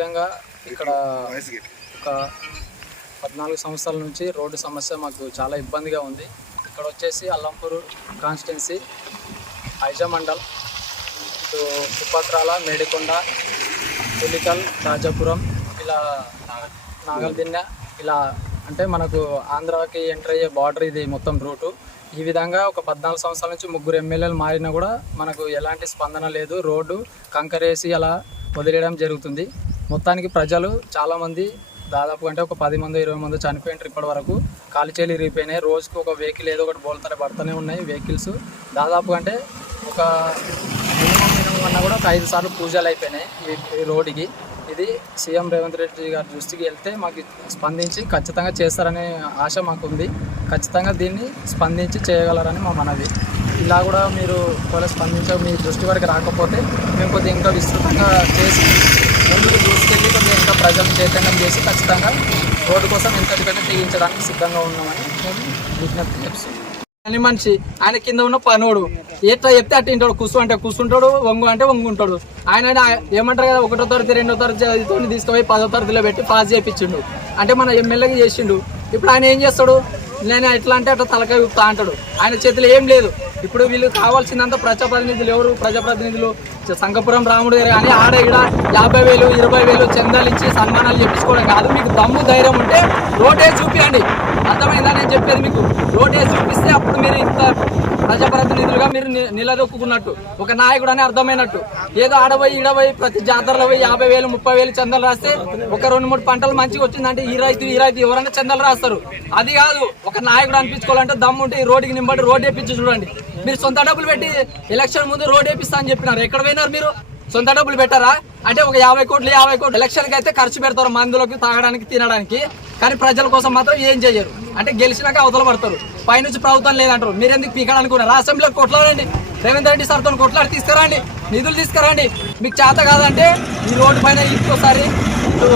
యాక్చువల్గా ఇక్కడ ఒక పద్నాలుగు సంవత్సరాల నుంచి రోడ్డు సమస్య మాకు చాలా ఇబ్బందిగా ఉంది. ఇక్కడ వచ్చేసి అల్లంపూర్ కాన్స్టిట్యున్సీ ఐజా మండల్ ఇటు కుప్పత్రాల మేడికొండ పులికల్ రాజాపురం ఇలా నాగల్దిన్నె ఇలా అంటే మనకు ఆంధ్రాకి ఎంటర్ అయ్యే బార్డర్ ఇది మొత్తం రూటు. ఈ విధంగా ఒక పద్నాలుగు సంవత్సరాల నుంచి ముగ్గురు ఎమ్మెల్యేలు మారినా కూడా మనకు ఎలాంటి స్పందన లేదు. రోడ్డు కంకరేసి అలా వదిలేయడం జరుగుతుంది. మొత్తానికి ప్రజలు చాలామంది దాదాపు అంటే ఒక పది మంది ఇరవై మంది చనిపోయినారు ఇప్పటి వరకు కాలుచేలు ఇరిగిపోయినాయి. రోజుకు ఒక వెహికల్ ఏదో ఒకటి బోల్తానే పడుతూనే ఉన్నాయి వెహికల్స్ దాదాపు అంటే ఒక మినిమం మినిమం అన్నా కూడా ఒక ఐదు సార్లు పూజలు అయిపోయినాయి ఈ రోడ్డుకి. ఇది సీఎం రేవంత్ రెడ్డి గారి దృష్టికి వెళ్తే మాకు స్పందించి ఖచ్చితంగా చేస్తారనే ఆశ మాకు ఉంది ఖచ్చితంగా దీన్ని స్పందించి చేయగలరని మా మనవి. ఇలా కూడా మీరు ఒకవేళ స్పందించ మీ దృష్టి వరకు రాకపోతే మేము కొద్దిగా ఇంకా విస్తృతంగా చేసి ప్రజలు చైతన్యం చేసి ఖచ్చితంగా రోడ్డు కోసం ఎంతటికైనా తీయించడానికి సిద్ధంగా ఉన్నామని మేము విజ్ఞప్తి చేస్తున్నాం పని మనిషి ఆయన కింద ఉన్న పనోడు. ఎట్లా చెప్తే అట్లా ఇంటాడు కుసు అంటే కూర్చుంటాడు వంగు అంటే వంగుంటాడు. ఆయన ఏమంటారు కదా ఒకటో తరగతి రెండో తరగతి తీసుకుపోయి పదో తరగతిలో పెట్టి పాస్ చేయించిండు అంటే మన ఎమ్మెల్యేగా చేసిండు. ఇప్పుడు ఆయన ఏం చేస్తాడు? నేను ఎట్లా అంటే అట్లా తలకాయ ఊపుతా అంటాడు. ఆయన చేతిలో ఏం లేదు. ఇప్పుడు వీళ్ళు కావాల్సినంత ప్రజాప్రతినిధులు ఎవరు? ప్రజాప్రతినిధులు సంగపురం రాముడు గారు కానీ ఆడ ఈడ యాభై వేలు ఇరవై వేలు చందాలు ఇచ్చి సన్మానాలు చెప్పించుకోవడం కాదు. మీకు దమ్ము ధైర్యం ఉంటే రోడ్ చూపియండి. అర్థమైందా నేను చెప్పేది మీకు? రోడ్ చూపిస్తే అప్పుడు మీరు ఇంత ప్రజాప్రతినిధులుగా మీరు నిలదొక్కున్నట్టు ఒక నాయకుడు అని అర్థమైనట్టు. ఏదో ఆడపోయి ఈడపోయి ప్రతి జాతరలో పోయి యాభై వేలు ముప్పై వేలు చందాలు రాస్తే ఒక రెండు మూడు పంటలు మంచిగా వచ్చిందంటే ఈ రైతు ఈ రైతు ఎవరైనా చందాలు రాస్తారు. అది కాదు ఒక నాయకుడు అనిపించుకోవాలంటే దమ్ము ఉంటే ఈ రోడ్డుకి నింబడి రోడ్ వేపించి చూడండి. మీరు సొంత డబ్బులు పెట్టి ఎలక్షన్ ముందు రోడ్ వేపిస్తా అని చెప్పినారు. ఎక్కడ పోయినారు మీరు? సొంత డబ్బులు పెట్టారా? అంటే ఒక యాభై కోట్లు యాభై కోట్లు ఎలక్షన్కి అయితే ఖర్చు పెడతారు మందులకు తాగడానికి తినడానికి. కానీ ప్రజల కోసం మాత్రం ఏం చేయరు. అంటే గెలిచినాక అవతల పడతారు. పైనుంచి ప్రభుత్వం లేదంటారు. మీరు ఎందుకు పీకాలనుకున్నారు అసెంబ్లీలో కొట్లాడండి. రేవంత్ రెడ్డి సార్తో కొట్లాడి తీసుకురండి. నిధులు తీసుకురండి. మీకు చేత కాదంటే ఈ రోడ్డు పైన ఇంకోసారి